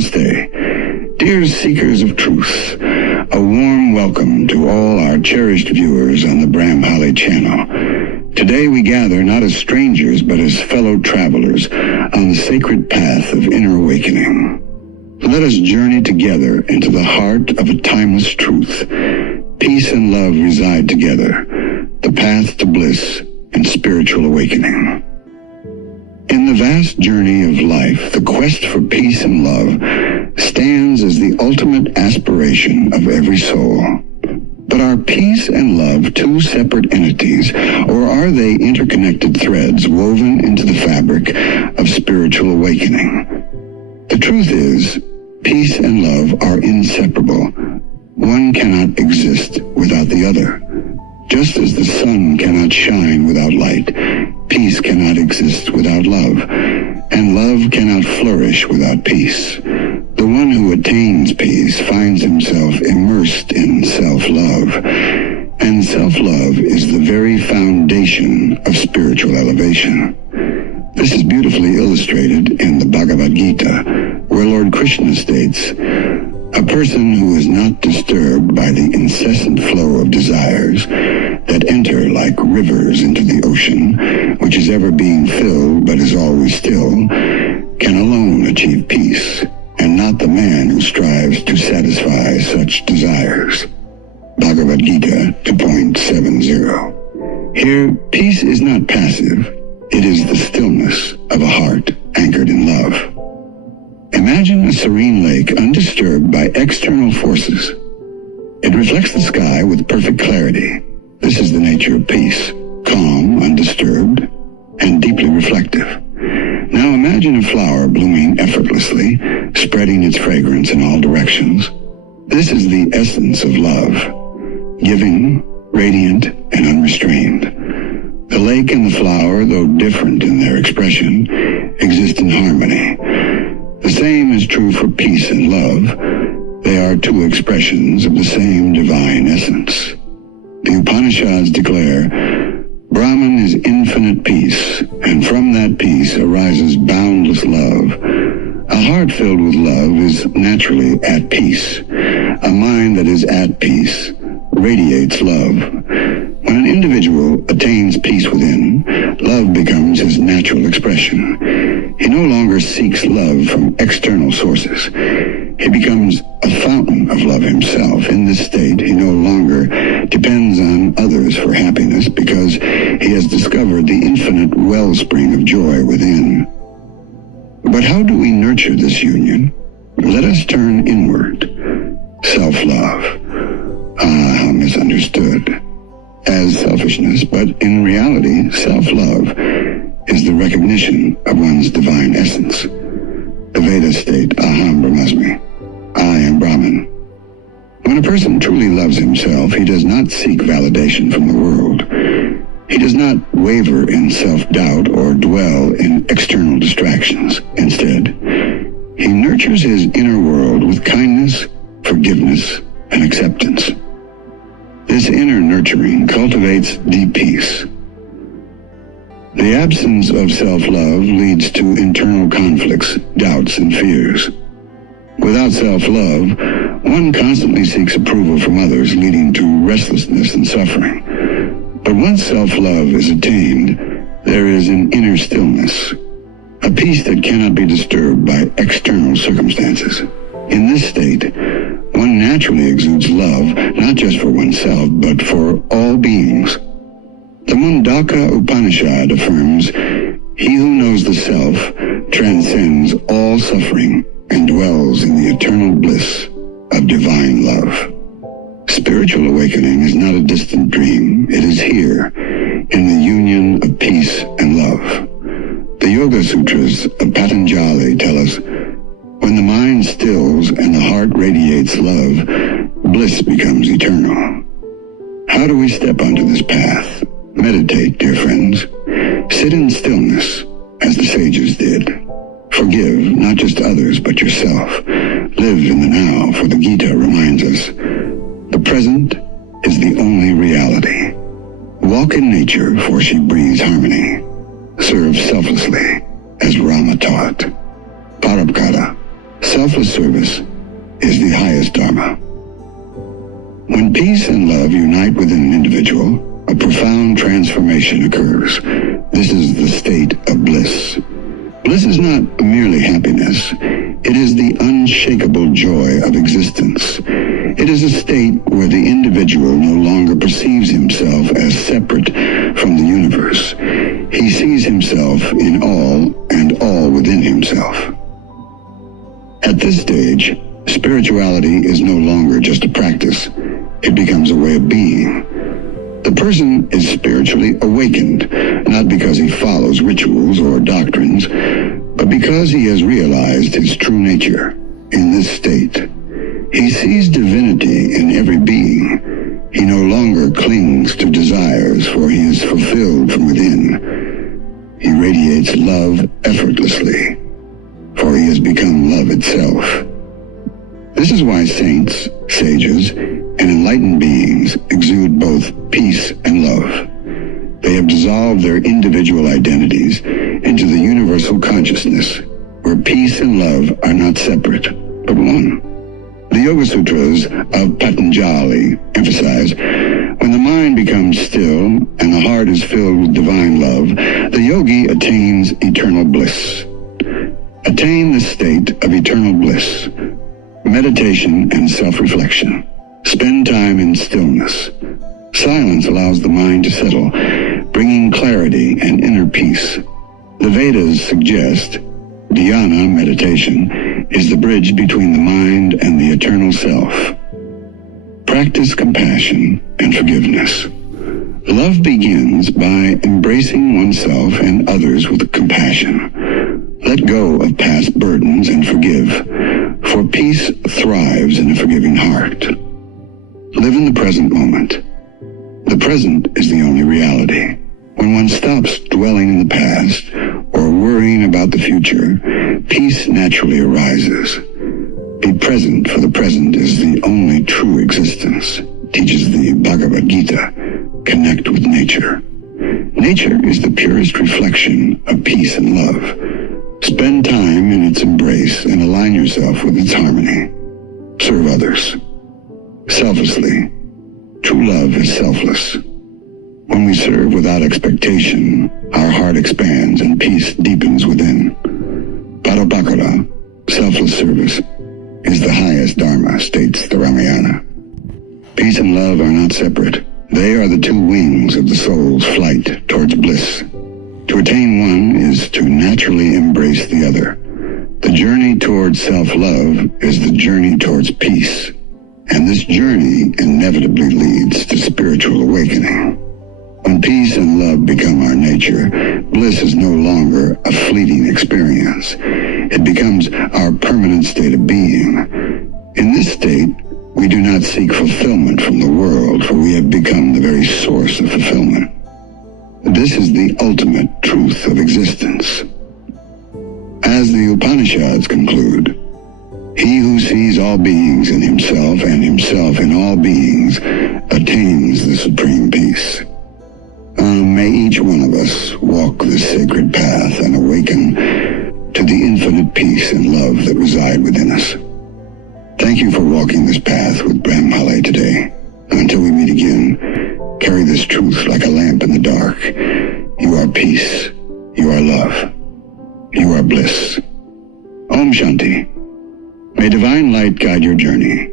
Namaste. Dear seekers of truth, a warm welcome to all our cherished viewers on the Brahmali channel. Today we gather not as strangers but as fellow travelers on the sacred path of inner awakening. Let us journey together into the heart of a timeless truth. Peace and love reside together, the path to bliss and spiritual awakening. In the vast journey of life, the quest for peace and love stands as the ultimate aspiration of every soul. But are peace and love two separate entities, or are they interconnected threads woven into the fabric of spiritual awakening? The truth is, peace and love are inseparable. One cannot exist without the other. Just as the sun cannot shine without light, peace cannot exist without love, and love cannot flourish without peace. The one who attains peace finds himself immersed in self-love, and self-love is the very foundation of spiritual elevation. This is beautifully illustrated in the Bhagavad Gita, where Lord Krishna states, "A person who is not disturbed by the incessant flow of desires that enter like rivers into the ocean, which is ever being filled but is always still, can alone achieve peace, and not the man who strives to satisfy such desires." Bhagavad Gita 2.70. Here, peace is not passive. It is the stillness of a heart anchored in love. Imagine a serene lake undisturbed by external forces. It reflects the sky with perfect clarity. This is the nature of peace, calm, undisturbed, and deeply reflective. Now imagine a flower blooming effortlessly, spreading its fragrance in all directions. This is the essence of love, giving, radiant, and unrestrained. The lake and the flower, though different in their expression, exist in harmony. The same is true for peace and love. They are two expressions of the same divine essence. The Upanishads declare, Brahman is infinite peace, and from that peace arises boundless love. A heart filled with love is naturally at peace. A mind that is at peace radiates love. When an individual attains peace within, love becomes his natural expression. He no longer seeks love from external sources. He becomes a fountain of love himself. In this state, he no longer depends on others for happiness because he has discovered the infinite wellspring of joy within. But how do we nurture this union? Let us turn inward. Self-love. How misunderstood as selfishness, but in reality, self-love is the recognition of one's divine essence. The Vedas state, Aham Brahmasmi, I am Brahman. When a person truly loves himself, he does not seek validation from the world. He does not waver in self-doubt or dwell in external distractions. Instead, he nurtures his inner world with kindness, forgiveness, and acceptance. This inner nurturing cultivates deep peace. The absence of self-love leads to internal conflicts, doubts, and fears. Without self-love, one constantly seeks approval from others, leading to restlessness and suffering. But once self-love is attained, there is an inner stillness, a peace that cannot be disturbed by external circumstances. In this state, one naturally exudes love, not just for oneself, but for all beings. The Mundaka Upanishad affirms, he who knows the self transcends all suffering and dwells in the eternal bliss of divine love. Spiritual awakening is not a distant dream. It is here, in the union of peace and love. The Yoga Sutras of Patanjali tell us, when the mind stills and the heart radiates love, bliss becomes eternal. How do we step onto this path? Meditate, dear friends. Sit in stillness, as the sages did. Forgive not just others, but yourself. Live in the now, for the Gita reminds us, the present is the only reality. Walk in nature, for she breathes harmony. Serve selflessly, as Rama taught. Parabhakara, Selfless service is the highest dharma. When peace and love unite within an individual, a profound transformation occurs. This is the state of bliss. Bliss is not merely happiness. It is the unshakable joy of existence. It is a state where the individual no longer perceives himself as separate from the universe. He sees himself in all and all within himself. At this stage, spirituality is no longer just a practice. It becomes a way of being. The person is spiritually awakened, not because he follows rituals or doctrines, but because he has realized his true nature. In this state, he sees divinity in every being. He no longer clings to desires, for he is fulfilled from within. He radiates love effortlessly, for he has become love itself. This is why saints, sages, and enlightened beings exude both peace and love. They have dissolved their individual identities into the universal consciousness, where peace and love are not separate, but one. The Yoga Sutras of Patanjali emphasize, when the mind becomes still and the heart is filled with divine love, the yogi attains eternal bliss. Attain the state of eternal bliss. Meditation and self-reflection. Spend time in stillness. Silence allows the mind to settle, bringing clarity and inner peace. The Vedas suggest dhyana meditation is the bridge between the mind and the eternal self. Practice compassion and forgiveness. Love begins by embracing oneself and others with compassion. Let go of past burdens and forgive, for peace thrives in a forgiving heart. Live in the present moment. The present is the only reality. When one stops dwelling in the past or worrying about the future, peace naturally arises. Be present, for the present is the only true existence, teaches the Bhagavad Gita. Connect with nature. Nature is the purest reflection of peace and love. Spend time in its embrace and align yourself with its harmony. Serve others. Selflessly. True love is selfless. When we serve without expectation, our heart expands and peace deepens within. Padopakara, selfless service, is the highest dharma, states the Ramayana. Peace and love are not separate. They are the two wings of the soul's flight towards bliss. To attain one is to naturally embrace the other. The journey towards self-love is the journey towards peace, and this journey inevitably leads to spiritual awakening. When peace and love become our nature, bliss is no longer a fleeting experience. It becomes our permanent state of being. In this state, we do not seek fulfillment from the world, for we have become the very source of fulfillment. This is the ultimate truth of existence. As the Upanishads conclude, he who sees all beings in himself and himself in all beings attains the supreme peace. May each one of us walk this sacred path and awaken to the infinite peace and love that reside within us. Thank you for walking this path with Brahmale today. Until we meet again, carry this truth like a lamp in the dark. You are peace. You are love. You are bliss. Om Shanti. May divine light guide your journey.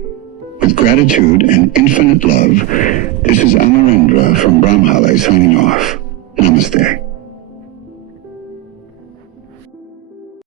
With gratitude and infinite love, this is Amarendra from Brahmale signing off. Namaste.